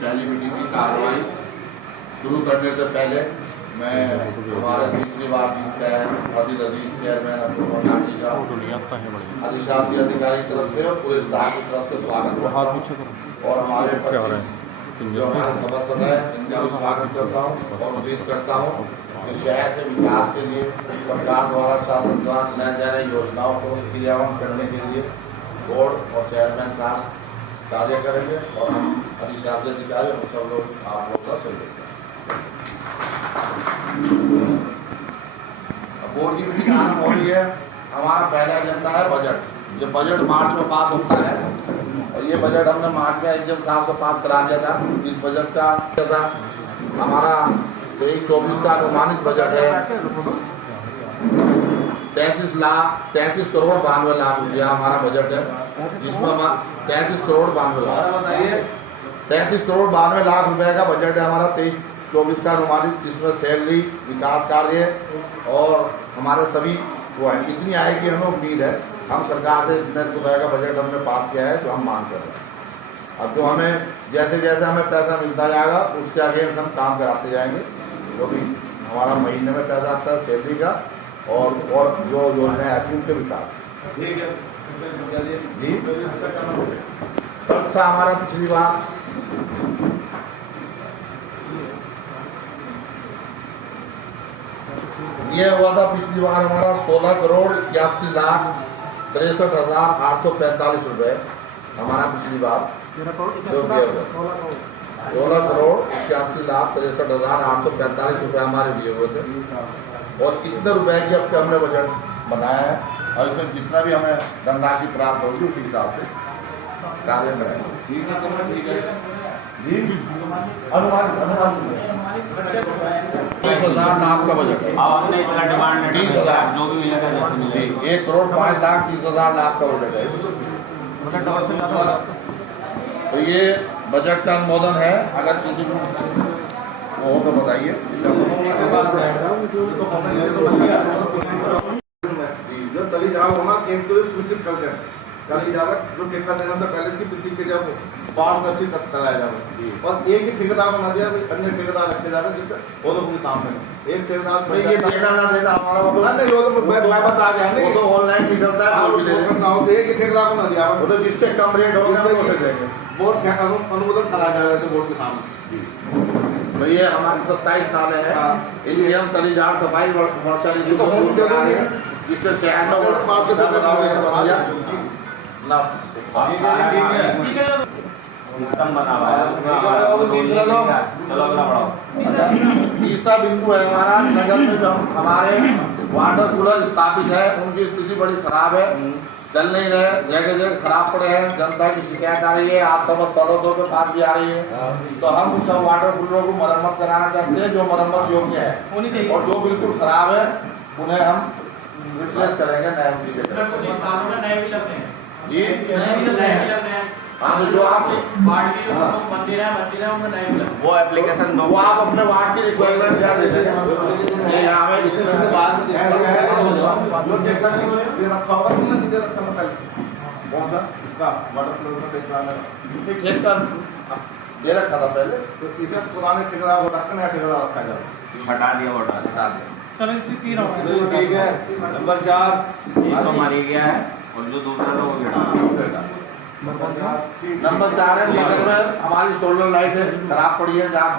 पहली मीटिंग की कार्रवाई शुरू करने से पहले मैं हमारे तीसरी बार चेयरमैन अब्दुल नाटी का अधिशासी अधिकारी की तरफ से और पूरे स्टाफ की तरफ से स्वागत करता हूँ और हमारे जो हमारे सदस्य हैं इनका भी स्वागत करता हूँ और उम्मीद करता हूँ कि शहर के विकास के लिए सरकार द्वारा शासन द्वारा चलाई जा रही योजनाओं को क्रियान्वयन करने के लिए बोर्ड और चेयरमैन साहब कार्य करेंगे और हम अधिशासी अधिकारी हम सब लोग आप लोग का सहयोग करेंगे। बोर्ड की मीटिंग आरम्भ हो रही है। हमारा पहला एजेंडा है बजट। जो बजट मार्च में पास होता है और ये बजट हमने मार्च में एग्जाम साहब से पास करा दिया था। इस बजट का हमारा 23-24 का अनुमानित बजट है 33 करोड़ 92 लाख रुपया हमारा बजट है, जिसमें 33 करोड़ 92 लाख 33 करोड़ 92 लाख रुपए का बजट है हमारा 23-24 का अनुमानित, जिसमें सैलरी, विकास कार्य और हमारे सभी वो है। इतनी आय की हमें उम्मीद है। हम सरकार से जितने रुपये का बजट हमने पास किया है तो हम मांग कर रहे हैं। अब जो हमें जैसे जैसे हमें पैसा मिलता जाएगा उसके आगे हम काम कराते जाएंगे, क्योंकि हमारा महीने में पैसा आता है सैलरी का और जो योजनाएं आती उनके विकास जी था हमारा पिछली बार ये हुआ था। पिछली बार हमारा 16 करोड़ 81 लाख 63,845 रुपए हमारा पिछली बार जो दिया हुआ 16 करोड़ 81 लाख 63,845 रुपए हमारे दिए हुए थे। और कितने रुपए की अब हमने बजट बनाया है और इसमें जितना भी हमें धनराशि प्राप्त होगी उसी हिसाब से कार्य करेंगे। जी अनुमान 30,000 लाख का बजट है। आपने इतना डिमांड 30,000 जो भी मिलेगा जैसे मिलेगा 1 करोड़ 5 लाख 30,000 लाख का बजट है। तो ये बजट का अनुमोदन है। अगर किसी को हो तो बताइए। जो तली जाओ वहाँ केंद्र को सूचित कर दें तली जाओ जो ठेका देना था पहले की पिछली के लिए बाढ़ करती तक कराया जाए और एक ही ठेकेदार बना दिया अन्य ठेकेदार रखे जा रहे जिससे वो तो पूरी काम है। एक ठेकेदार ये देना ना देना हमारा नहीं वो तो मैं बता गया वो तो ऑनलाइन निकलता है। एक ही ठेकेदार बना दिया वो तो जिसके कम रेट होगा वो देंगे। बोर्ड अनुमोदन कराया जा रहा है बोर्ड के सामने। तो ये हमारी 27 साल है इसलिए हम तलीजार सफाई वर्षा जिससे शहर सिस्टम बना हुआ है। तीसरा बिंदु है हमारा नगर में जो हमारे वाटर कूलर स्थापित है उनकी स्थिति बड़ी खराब है, चल नहीं रहे, जगह जगह खराब पड़े हैं, जनता की शिकायत आ रही है, आप सब सदस्यों के पास भी आ रही है। तो हम उन सब वाटर कूलरों को मरम्मत कराना चाहते हैं जो मरम्मत योग्य है और जो बिल्कुल खराब है उन्हें हम रिप्लेस करेंगे नए उनकी जगह। हाँ तो जो आप मंदिर है उनमें नए वो एप्लीकेशन वो आप अपने वार्ड की रिक्वायरमेंट क्या दे देंगे ये रखा था पहले तो इसे पुराने ठेकेदार को रखा नया ठेकेदार रखा जाए हटा दिया हटा दिया। ठीक है। नंबर 4 एक तो मारी गया है और जो दूसरा था वो गिरा। नंबर 4 है लेकर में हमारी सोलर लाइट है खराब पड़ी है, जहाँ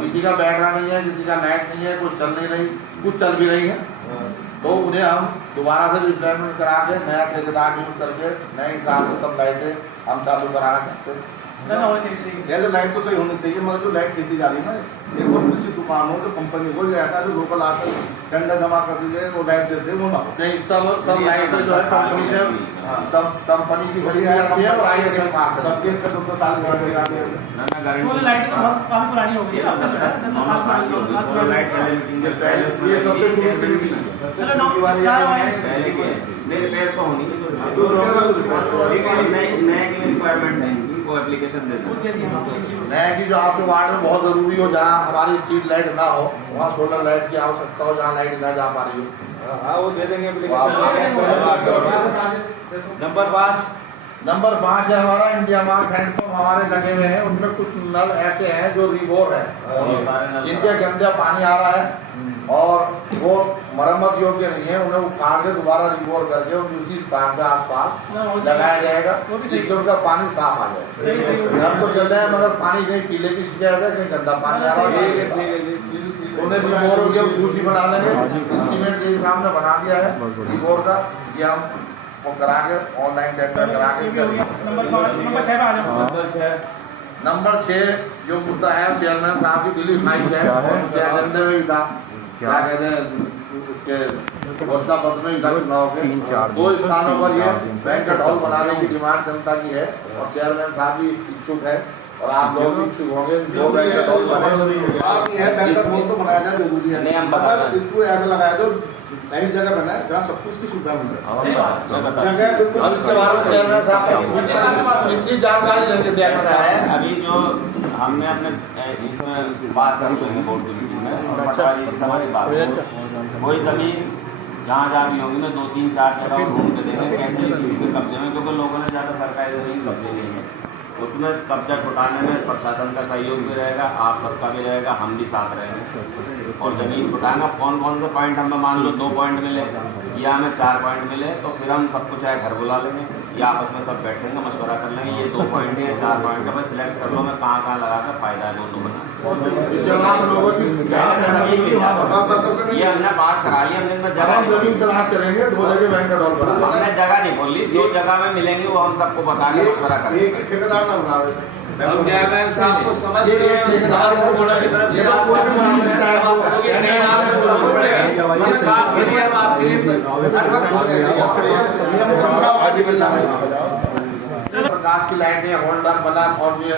किसी का बैटरा नहीं है, किसी का लाइट नहीं है, कुछ चल नहीं रही, कुछ चल भी रही है। तो उन्हें हम दोबारा से रिपेयरमेंट करा के नया ठेकेदार यूज करके नए हिसाब से सब लाइटें हम चालू कराना चाहते हैं। जो लाइट तो सही होनी चाहिए मगर जो लाइट खींची जा रही है ना एक और किसी दुकान हो जो कंपनी को जाता है जो लोकल आकर टेंडर जमा कर दीजिए वो लाइट देते वो ना नहीं सब लाइटें जो है कंपनी से सब कंपनी की भरी जाती है और आई एस मार्क सबके तो साल लाइट काफी पुरानी हो गई ये सबसे मेरे पैर तो होनी नए की रिक्वायरमेंट है वो एप्लीकेशन दे दें। नया की जो आपके वार्ड में बहुत जरूरी हो, जहाँ हमारी स्ट्रीट लाइट ना हो वहाँ सोलर लाइट की आवश्यकता हो, जहाँ लाइट ना जा पा रही हो हाँ वो दे देंगे। नंबर 5 नंबर 5 है हमारा इंडिया मार्क हैंडपम्प हमारे लगे हुए हैं, उनमें कुछ नल ऐसे हैं जो रिबोर है, जिनके गंदा पानी आ रहा है और वो मरम्मत योग्य नहीं है, उन्हें उखाड़ के दोबारा रिबोर करके उसी स्थान के आसपास लगाया जाएगा जिससे उनका पानी साफ आ जाए। नल तो चल रहे हैं मगर पानी कहीं पीले की शिकायत है, कहीं गंदा पानी आ रहा है, उन्हें रिबोर हो सूची बना लेंगे। एस्टीमेट के सामने बना दिया है रिबोर का, ये हम वो करा के ऑनलाइन टेंडर करा के नंबर 6 जो मुद्दा है चेयरमैन साहब की दिल्ली फाइल है और उसके एजेंडे में भी था, क्या कहते हैं उसके घोषणा पत्र में भी था चुनाव के 2 स्थानों पर ये बैंक्वेट हॉल बनाने की डिमांड जनता की है और चेयरमैन साहब भी इच्छुक है और आप लोग भी इच्छुक होंगे। 2 बैंक्वेट हॉल बने हैं, बैंक्वेट हॉल तो बनाया जाए जरूरी है, इसको ऐसा लगाया जो नई जगह बना है जहाँ सब कुछ की सुविधा मिल रही है। अब इसके बारे में चेयरमैन साहब इतनी जानकारी लेंगे चेयरमैन साहब। अभी जो हमने अपने इसमें बात करी है बोर्ड की मीटिंग में और पटवारी हमारी बात कोई जमीन जहाँ जहाँ भी होगी ना 2 3 4 जगह ढूंढ के देंगे कैसे किसी के कब्जे में, क्योंकि लोगों ने ज़्यादा सरकारी जमीन कब्जे नहीं है, उसमें कब्जा छुटाने में प्रशासन का सहयोग भी रहेगा, आप सबका भी रहेगा, हम भी साथ रहेंगे। और जमीन छुटाना कौन कौन से पॉइंट हमें मान लो 2 पॉइंट मिले या हमें 4 पॉइंट मिले तो फिर हम सबको चाहे घर बुला लेंगे या आपस में सब बैठेंगे मशवरा कर लेंगे, ये 2 पॉइंट है 4 पॉइंट है, मैं सिलेक्ट कर लो मैं कहाँ लगा कर फायदा है दोनों बना। ये हमने बात करा ली, हमने जगह तलाश करेंगे 2 जगह बैंक्वेट हॉल बना, हमने जगह नहीं बोली, 2 जगह में मिलेंगे वो हम सबको बता के मशवरा करेंगे। ठेकेदार ना बनावे प्रकाश की लाइटें होल्डर बना और ये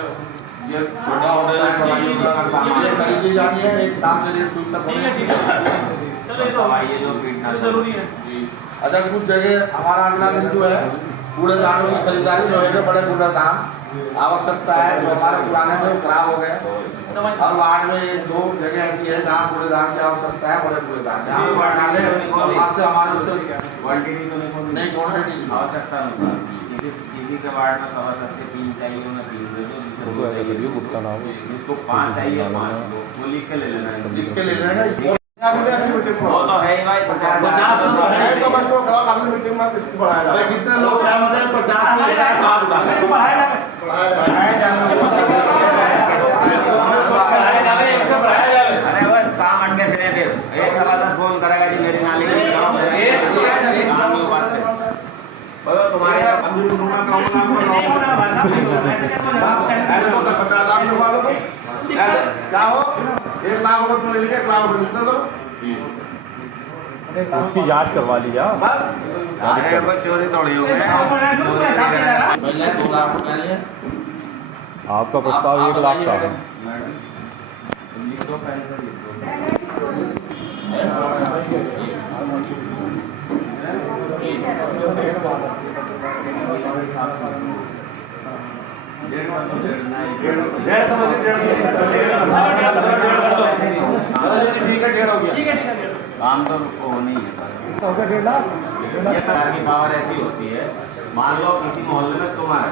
छोटा खरीदी जानी है, एक साल के लिए सुई तक जरूरी है। अच्छा कुछ जगह हमारा अगला बिंदु है कूड़ेदानों की खरीदारी, लोहे के बड़े कूड़ेदान आवश्यकता है जो हमारे पुराने थे वो खराब हो गए। हर वार्ड में 1-2 जगह ऐसी है जहाँ कूड़ेदान की आवश्यकता है, बड़े कूड़ेदान जहाँ डाले वहाँ से हमारे क्वांटिटी तो नहीं क्वांटिटी आवश्यकता नहीं, किसी के वार्ड में 3 चाहिए उन्हें 3 दे दो, जिसको 5 चाहिए 5 वो लिख के ले लेना, लिख के ले लेना। वो तो है ही भाई 50 तो है तो बस वो अगली मीटिंग में किसको बढ़ाया जाए, कितने लोग सहमत हैं 50 में अरे वो काम अटके फिरे फिर एक सवा 10 फोन करेगा जी मेरी नाली तुम्हारे क्या हो 1 लाख रुपये तुम लेके 1 लाख रुपये जितना दो उसकी जांच करवा ली जा। चोरी थोड़ी हो गई, पहले 2 लाख रुपया लिए आपका प्रस्ताव 1 लाख का है। काम तो हो नहीं है, ये तरह की पावर ऐसी होती है, मान लो किसी मोहल्ले में तुम्हारे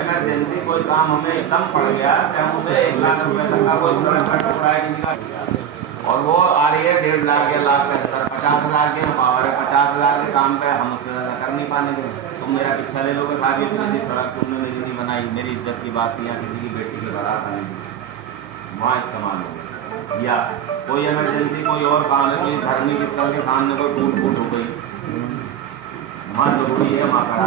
इमरजेंसी कोई काम हमें एकदम पड़ गया चाहे उसे 1 लाख रुपए तक का कोई टुकड़ा है किसी का और वो आ रही है 1.5 लाख या लाख 50 लाख की पावर है, 50 लाख के काम पे हम उससे ज्यादा कर नहीं पाएंगे। तुम मेरा पीछा ले लोगे खाली सड़क तुमने नहीं बनाई, मेरी इज्जत की बात या किसी की बेटी की बारात आएगी वहाँ इस्तेमाल होगा, या कोई इमरजेंसी कोई और काम है, कोई धार्मिक स्थल के सामने कोई टूट हो गई वहाँ जरूरी है वहाँ करा।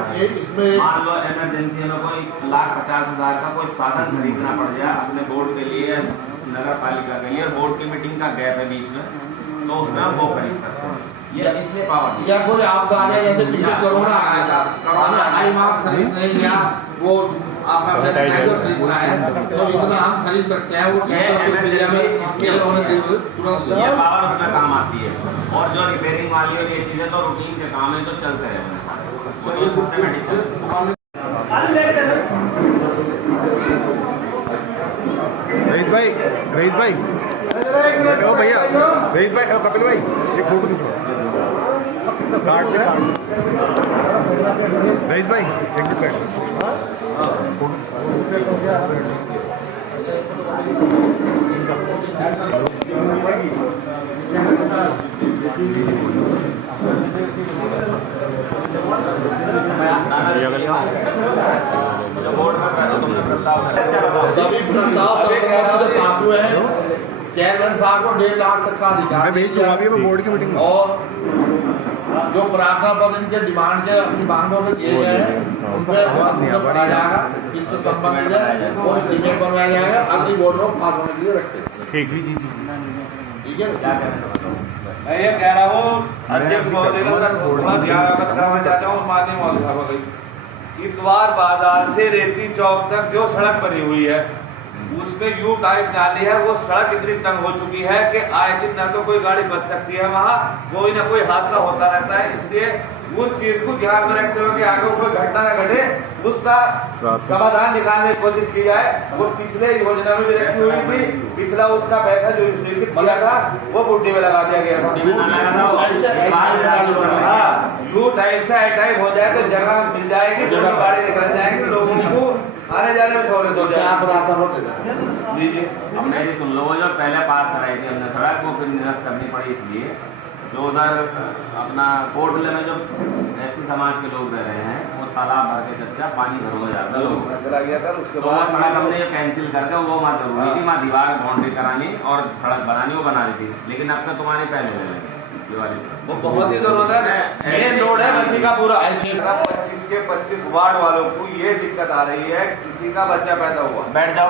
मान लो इमरजेंसी में कोई 1,50,000 का कोई साधन खरीदना पड़ जाए अपने बोर्ड के लिए, नगर पालिका के लिए, बोर्ड की मीटिंग का गैप है बीच में तो उसमें हम वो खरीद सकते हैं, ये इसलिए पावर या कोई आपदा आ जाए जैसे पिछले कोरोना आया था, कोरोना आई मास्क खरीद नहीं या वो आपका सैनिटाइजर खरीदना है तो इतना हम खरीद सकते हैं, वो तुरंत ये पावर उसमें काम आती है। और जो रिपेयरिंग वाली और ये चीजें तो रूटीन के काम है जो चलते हैं। रईस भाई भैया रईस भाई कपिल भाई एक फोटो खींचो। काट दे रईस भाई एक मिनट सभी प्रस्ताव सर्वसम्मति से पास हुए हैं। चेयरमैन साहब को 1.5 लाख तक का अधिकार मैं भेज दूंगा अभी बोर्ड की मीटिंग में। और जो प्रार्थना पत्र इनके डिमांड के अपनी मांगों में किए गए हैं उन पर बनाया जाएगा। इससे संबंधित है वो स्टीमेट बनवाया जाएगा। अगली बोर्ड में पास होने के लिए रखते हैं। ठीक है जी ठीक है। क्या कहना बताओ। मैं ये कह रहा हूँ अध्यक्ष महोदय का थोड़ा ध्यान अवगत कराना चाहता हूँ माननीय महोदय साहब। इतवार बाजार से रेती चौक तक जो सड़क बनी हुई है उसमें यू टाइप नाली है। वो सड़क इतनी तंग हो चुकी है कि आए दिन न तो कोई गाड़ी बच सकती है, वहाँ कोई ना कोई हादसा होता रहता है। इसलिए उस चीज को ध्यान में रखते हुए कि आगे कोई घटना न घटे उसका समाधान निकालने की कोशिश की जाए। वो पिछले योजना में भी रखी हुई थी, पिछला उसका पैसा जो स्वीकृत किया था वो बुड्ढी में लगा दिया गया था। यू टाइप से टाइप हो जाए तो जगह मिल जाएगी, जगह गाड़ी निकल जाएंगे, लोगों को आने जाने में सहूलियत हो जाए। जी जी अब मेरी सुन लो, वो जो पहले पास कराई थी हमने सड़क वो फिर निरस्त करनी पड़ी इसलिए जो उधर अपना कोटले में जो ऐसे समाज के लोग रह रहे हैं वो तालाब भर के चर्चा पानी भर हो जाता है लोग चला गया था। उसके तो वो बाद सड़क हमने ये कैंसिल करके वो वहाँ जरूरी थी, वहाँ दीवार बाउंड्री करानी और सड़क बनानी वो बना दी थी। लेकिन अब तो तुम्हारी पहले ले लेंगे ये वाली वो बहुत ही जरूरत है। मेन रोड है बस्ती का पूरा 25 के 25 वार्ड वालों को ये दिक्कत आ रही है। किसी का बच्चा पैदा हुआ, बैठ जाओ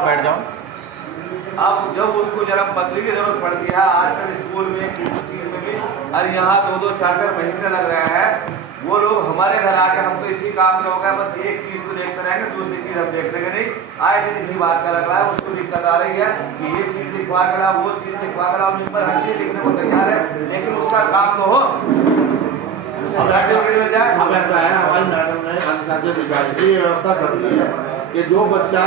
अब जब उसको जन्म पत्री की जरूरत पड़ती है आजकल स्कूल में किसी में भी, और यहाँ 2-2 4-4 महीने लग रहे हैं। वो लोग हमारे घर आके हम तो इसी काम में हो गए, बस एक चीज को देखते रहेंगे, दूसरी चीज हम देख लेंगे नहीं। आए दिन इसी बात का लग रहा है, उसको दिक्कत आ रही है कि ये चीज लिखवा कर लाओ, वो चीज लिखवा कर लाओ, जिन पर हर चीज लिखने को तैयार है, लेकिन उसका काम तो हो। अब ऐसा है हमारी मैडम ने अंतर्राज्यीय विभाग की व्यवस्था कर दी है कि जो बच्चा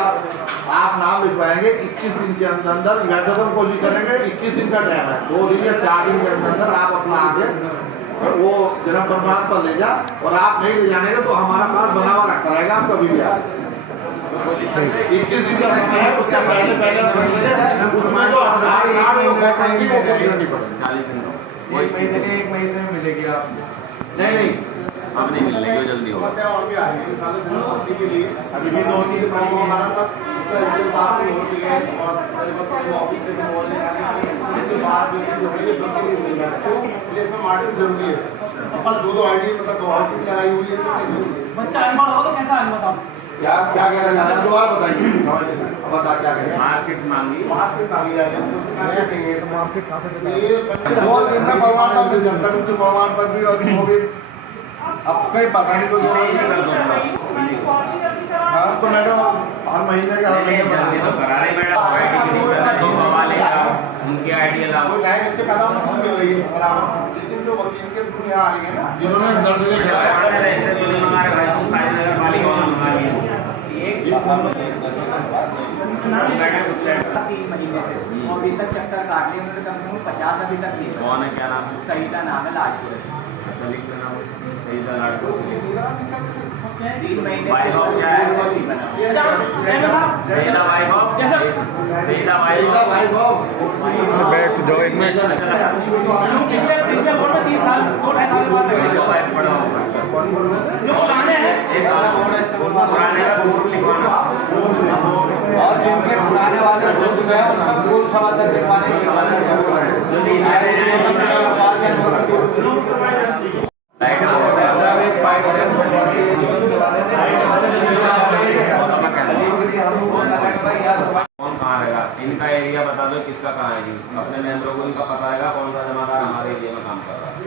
आप नाम लिखवाएंगे 21 दिन के अंदर अंदर वैसे तो कोशिश करेंगे 21 दिन का टाइम है, 2 दिन या 4 दिन के अंदर अंदर आप अपना आगे वो जन्म प्रमाण पत्र ले जा, और आप नहीं ले जाने तो हमारा पास बना हुआ रखा रहेगा। आप कभी भी आए 21 दिन का समय है, उससे पहले उसमें जो आधार कार्ड वो करनी पड़ेगी 40 दिन एक महीने में मिलेगी आप नहीं अब नहीं मिलने की जल्दी होगा। और भी आ रही है के लिए अभी भी 2-3 हमारा सब उसका एक साथ हो रही है और ऑफिस से बोलने के बाद जो है ये मिल जाता है। इसमें मार्केट जरूरी है। अपन 2 आईडी मतलब 2 आईडी लगाई हुई है। बच्चा अनपढ़ हो तो कैसा आएगा बताओ। क्या क्या कहना चाहते हैं दोबारा बताइए। बता क्या कहें। मार्कशीट मांगी मार्केट मांगी जाएगी तो मार्केट ये बहुत दिन में प्रमाण पत्र मिल जाता है, उनके प्रमाण पत्र भी और वो भी अब कहीं पता नहीं तो हाँ तो मैडम हर महीने का हर महीने जल्दी तो करा रही मैडम, आईडी की दिक्कत है, सवाल है उनकी आईडी लाओ। वो नए बच्चे पैदा होना मिल रही है बराबर, लेकिन जो वकील के थ्रू यहाँ आ रही है ना जिन्होंने दर्ज लिखा हमारे भाई को नगर पालिका में मंगा लिया अभी तक चक्कर काट लिए उन्होंने कम से कम 50 अभी तक लिए। कौन है, क्या नाम है? सही का नाम है लाजपुर। अच्छा लिख देना सही था लाडको। 3 महीने भाई बाप क्या है? सही था भाई बाप, सही था भाई बाप। भाई बाप बैठ जाओ एक मिनट। जो पुराने हैं पुराने का बोर्ड लिखवाना और जिनके पुराने वाले जो है उनका कुल समाचार दिखवाने की कौन कहाँ रहेगा, इनका एरिया बता दो किसका कहाँ है जी। अपने मेंबरों को इनका पता रहेगा कौन सा जमादार हमारे एरिया में काम कर रहा है।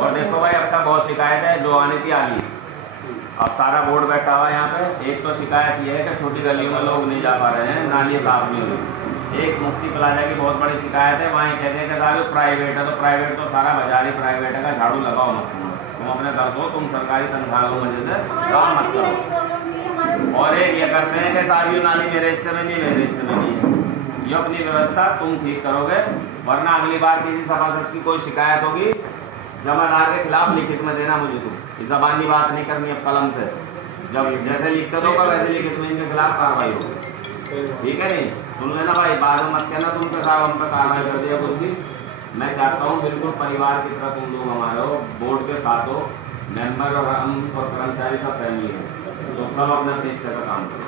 और देखो भाई अब तक बहुत शिकायत है, जो आने की आ गई। अब सारा बोर्ड बैठा हुआ है यहाँ पे। एक तो शिकायत ये है कि छोटी गलियों में लोग नहीं जा पा रहे हैं, नाली साफ नहीं हुई। एक मुफ्ती प्लाजा की बहुत बड़ी शिकायत है, वहाँ कहते हैं कि साहब प्राइवेट है, तो प्राइवेट तो सारा बाजार ही प्राइवेट है, झाड़ू लगाओ मत, तुम अपने घर दो, तुम सरकारी तनख्वाह लो मजे से काम मत करो। और एक ये करते हैं कि सारी नाली मेरे हिस्से में नहीं, मेरे हिस्से में नहीं है। ये अपनी व्यवस्था तुम ठीक करोगे, वरना अगली बार किसी सभासद की कोई शिकायत होगी जमादार के खिलाफ लिखित में देना मुझे तू, जबानी बात नहीं करनी अब कलम से। जब जैसे लिखते दो वैसे लिखित में इनके खिलाफ कार्रवाई होगी, ठीक है नहीं? सुन लेना भाई, बाद में मत कहना तुमके साथ हम पे कार्रवाई कर दिया कुछ भी। मैं चाहता हूँ बिल्कुल परिवार की तरह तुम लोग हमारे हो, बोर्ड के साथ हो, मेंबर और हम और कर्मचारी सब फैमिली है, तो सब अपने हिस्से का काम करो।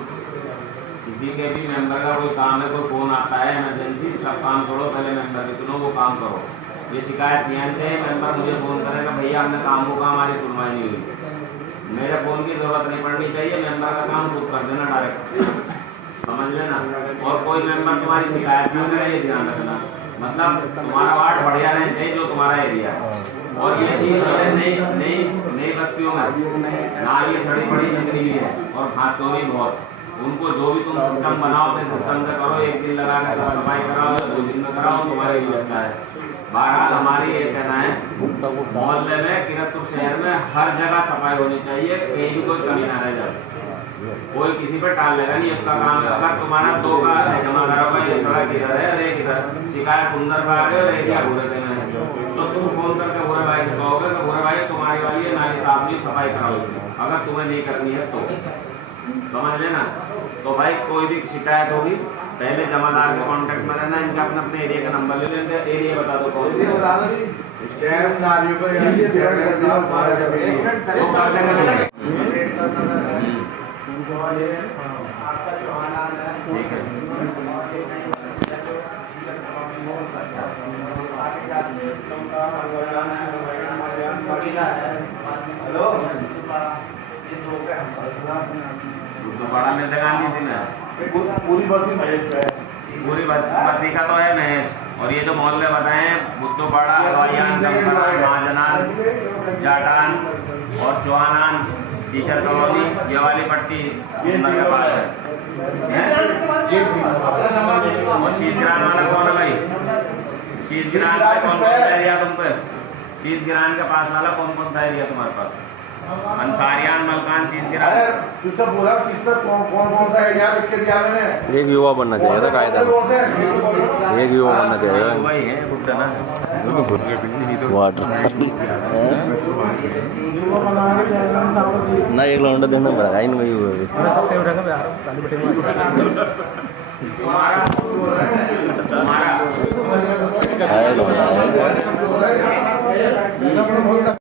किसी के भी मेंबर का कोई काम है, कोई फोन आता है इमरजेंसी, सब काम करो, पहले मेंबर के चुनो, वो काम करो। ये शिकायत नहीं आनी चाहिए मेंबर मुझे फोन करेगा भैया हमने काम को काम, हमारी सुनवाई नहीं हुई। मेरे फोन की जरूरत नहीं पड़नी चाहिए, मेंबर का काम खुद कर देना डायरेक्ट, समझ लेना। और कोई मेंबर तुम्हारी शिकायत नहीं करे, ये ध्यान रखना। मतलब तुम्हारा वार्ड बढ़िया रहना चाहिए जो तुम्हारा एरिया है। और ये चीज नई बस्तियों में ना ये सड़ी बड़ी निकली हुई है और हादसों भी बहुत, उनको जो भी तुम सिस्टम बनाओ तो सिस्टम से करो, एक दिन लगा कर सफाई कराओ या 2 दिन में कराओ, तुम्हारी व्यवस्था है। बहरहाल हमारी ये कहना है मोहल्ले में, किरतपुर शहर में हर जगह सफाई होनी चाहिए, कहीं भी कोई कमी ना रह जाए। कोई किसी पे टाल लेगा नहीं, उसका काम है। अगर तुम्हारा 2 का जमा करोगे, ये सड़क इधर है और एक इधर, शिकायत सुंदर भाग है और एरिया भूरे देना है, तो तुम फोन करके भूरे भाई से कहोगे कि भूरे भाई तुम्हारी वाली है नाली साफ नहीं, सफाई कराओ, अगर तुम्हें नहीं करनी है तो, समझ लेना। तो भाई कोई भी शिकायत होगी पहले जमादार के कांटेक्ट में रहना, इनका अपने अपने एरिया का नंबर ले लेंगे। एरिया बता दो कौन स्टैम्प नालियों को ठीक है। बड़ा मिर्जा थी ना, पूरी बस्ती महेश पे है, पूरी बस्ती का तो है महेश। और ये जो मोहल्ले बताए बुद्धोपाड़ा, हवाईयान, महाजनान, जाटान और चौहानान, टीचर कॉलोनी, ये वाली पट्टी उनके पास है। और शीतगिरान वाला कौन है भाई? शीतगिरान का कौन सा एरिया तुम पे? शीतगिरान के पास वाला कौन कौन सा एरिया तुम्हारे पास? अंसारियान, मलकान, शीतगिरान। तुझसे पूरा किसका कौन सा एरिया लिख के दिया मैंने? एक युवा बनना चाहिए था कायदा में, एक युवा बनना चाहिए। वही है गुप्ता ना, वाटर ना, एक लौंडा देखना पड़ेगा इनमें युवा भी। तुम्हारा है लौंडा